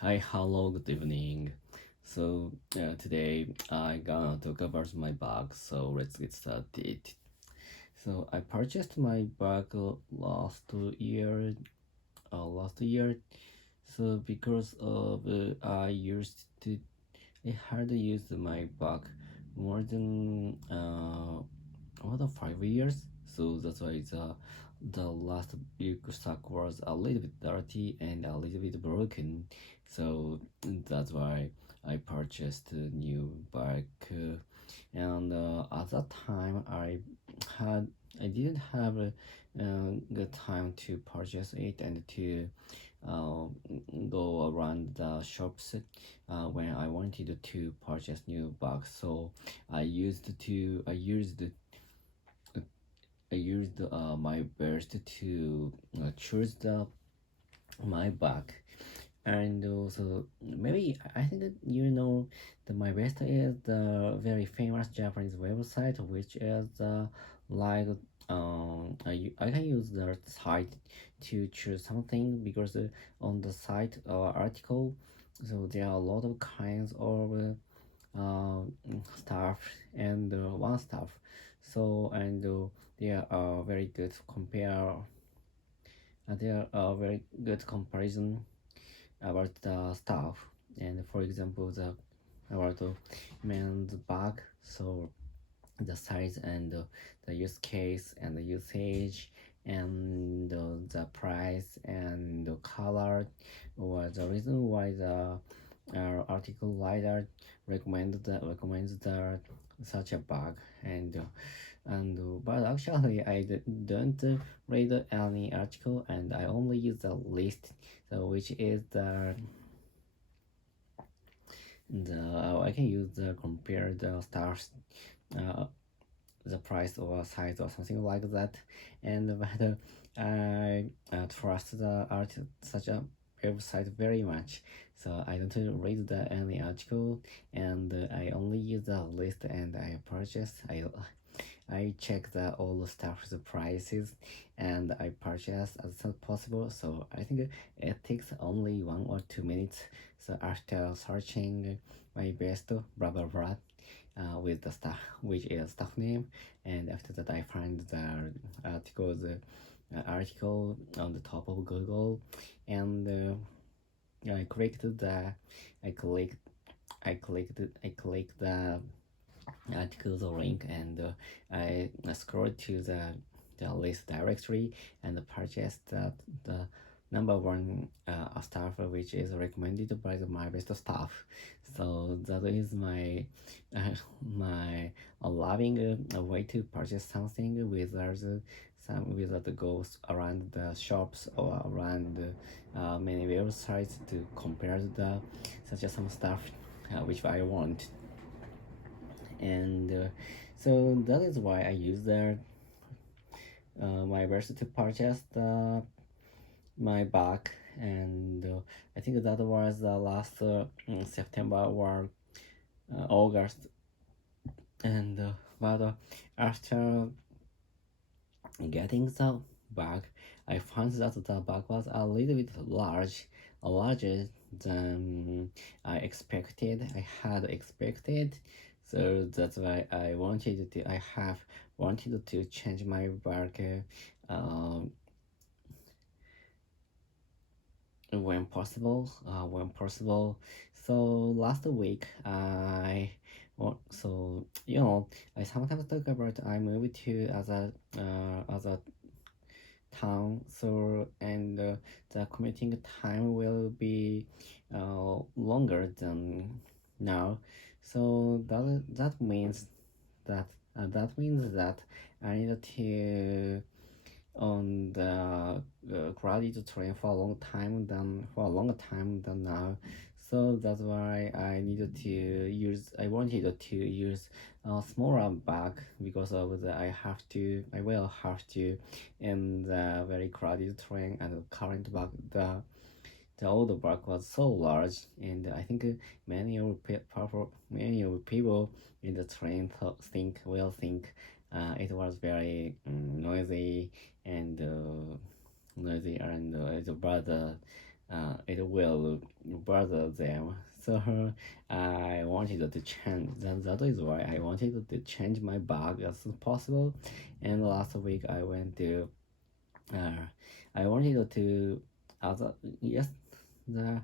Hi, hello, good evening. Today I gonna talk about my bag. So let's get started. So I purchased my bag year, last year. So because of I had used my bag more than more than 5 years. So that's why the last rucksack was a little bit dirty and a little bit broken. So that's why I purchased a new bike. And at that time, had I didn't have a good time to purchase it and to uh, go around the shops when I wanted to purchase new bags. So I used my best to choose the my bag. And also maybe I think that the my best is the very famous Japanese website, which is like I can use the site to choose something because on the site article, so there are a lot of kinds of stuff and one stuff. So and they are very good compare. They are very good comparison about the stuff. And for example, the about the men's bag. So the size and the use case and the usage and the price and the color or the reason why the article writer recommends that such a bag. And but actually don't read any article, and I only use the list, so which is the I can use the compare the stars, uh, the price or size or something like that. And but I trust the art such a website very much, so I don't read the any article, and I only use the list and I purchase. I check the all the stuff's prices and I purchase as soon as possible. So I think it takes only 1 or 2 minutes. So after searching my best blah blah blah with the stuff which is stuff name, and after that I find the article on the top of Google, and I clicked the I clicked I clicked the articles or link, and I scrolled to the list directory and purchased the number one staff which is recommended by my best staff. So that is my my loving a way to purchase something without the goes around the shops or around many websites to compare the such as some stuff which I want. And so that is why I use my verse to purchase my bag. And I think that was the last September or August. And but after getting the bag, I found that the bag was a little bit larger than I had expected. So that's why I have wanted to change my bag when possible. So last week I sometimes talk about I moved to other town, so and the commuting time will be longer than now. So that means that I need to on the credit train for a longer time than now. So that's why I wanted to use a smaller bag, because of the I will have to in the very crowded train, and the current bag the old bag was so large. And I think many of people in the train think it was very noisy and it's rather it will bother them. So I wanted to change. That is why I wanted to change my bag as soon as possible. And last week I went to. Uh, I wanted to. Other yes, the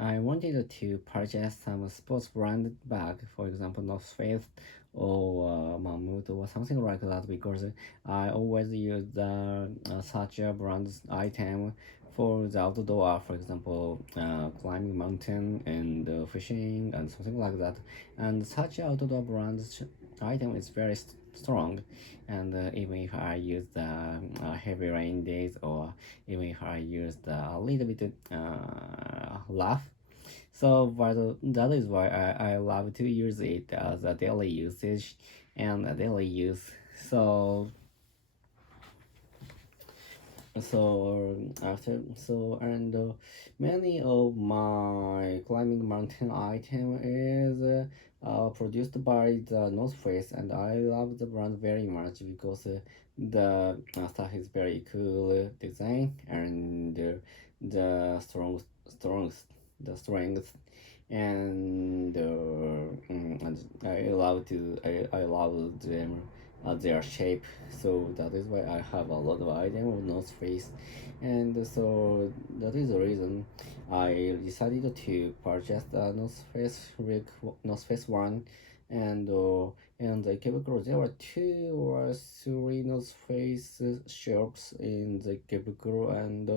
I wanted to purchase some sports brand bag, for example, North Face or Mammoth or something like that, because I always use such a brand item for the outdoor, for example, climbing mountain and fishing and something like that. And such outdoor brand item is very strong, and even if I use the heavy rain days, or even if I use the a little bit rough, so but that is why I love to use it as a daily usage and a daily use. So and many of my climbing mountain item is produced by the North Face, and I love the brand very much because the stuff is very cool design, and the strong the strength, and I love them their shape. So that is why I have a lot of items of North Face, and so that is the reason I decided to purchase the North Face one, and the Ikebukuro there were two or three North Face shops in the Ikebukuro, and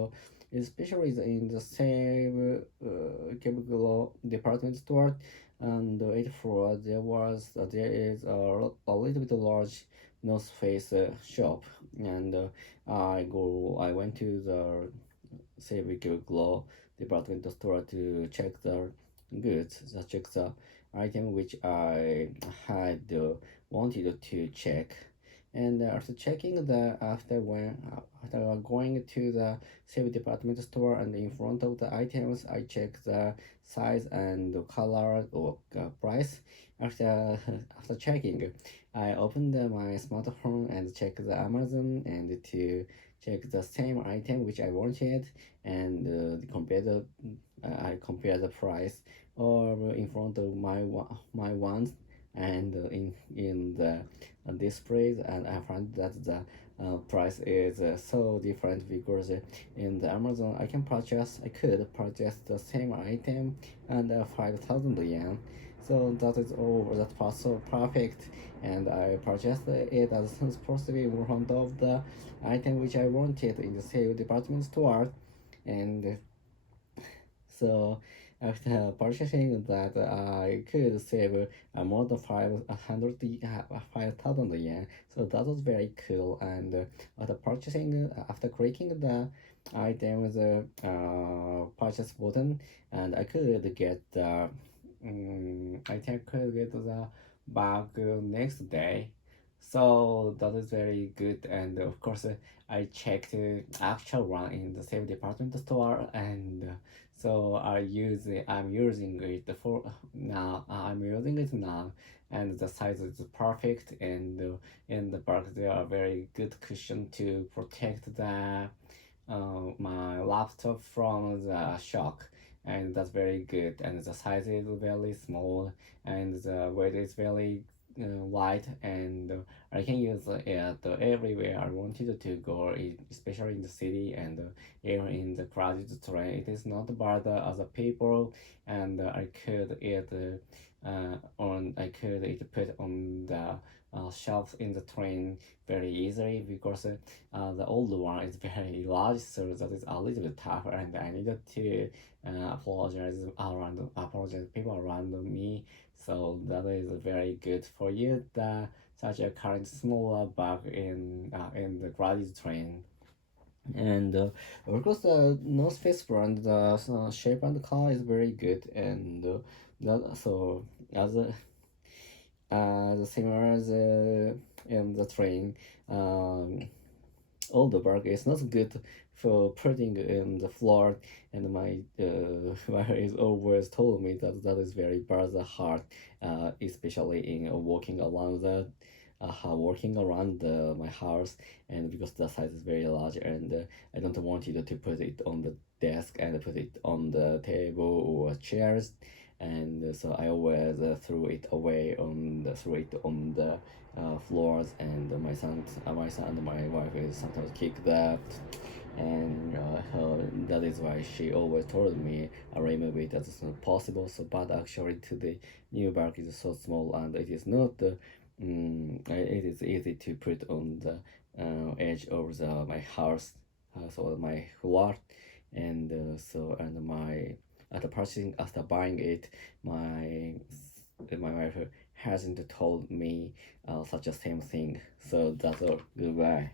especially in the same Ikebukuro department store, and it floor there is a little bit large North Face shop, and I went to the Civic Glow department store to check the goods, to check the item which I had wanted to check. And after checking the after going to the same department store, and in front of the items, I check the size and the color or price. After after checking, I opened my smartphone and check the Amazon and to check the same item which I wanted, and compare I compare the price or in front of my ones, and in the displays, and I find that the price is so different, because in the Amazon I could purchase the same item and 5,000 yen. So that is all that was so perfect, and I purchased it as soon as possible in front of the item which I wanted in the sale department store. And so after purchasing that, I could save more than 5,000 yen. So that was very cool. And after clicking the items purchase button, and I could get the I think I could get the bag next day. So that is very good. And of course, I checked actual one in the same department store, and so I'm using it for now. I'm using it now, and the size is perfect. And in the back there are very good cushion to protect the my laptop from the shock, and that's very good. And the size is very small, and the weight is very light, and I can use it everywhere I wanted to go, especially in the city, and even in the crowded train. It is not bad as a people, and I could it put on the shelves in the train very easily, because the old one is very large, so that is a little bit tough, and I needed to apologize people around me. So that is very good for you. Such a current smaller bug in the crowded train. And of course, the North Face brand, the shape and color is very good, and that so as the same as in the train, all the bark is not good for putting in the floor, and my mother is always told me that that is very bad hard, especially in walking around my house, and because the size is very large, and I don't want you to put it on the desk and put it on the table or chairs, and so I always threw it on the floors, and my son and my wife is sometimes kick that, and that is why she always told me remove it as soon as possible. So, but actually today new bark is so small and it is not it is easy to put on the edge of my house, so my floor, and my after buying it, my wife hasn't told me such a same thing. So that's all. Goodbye.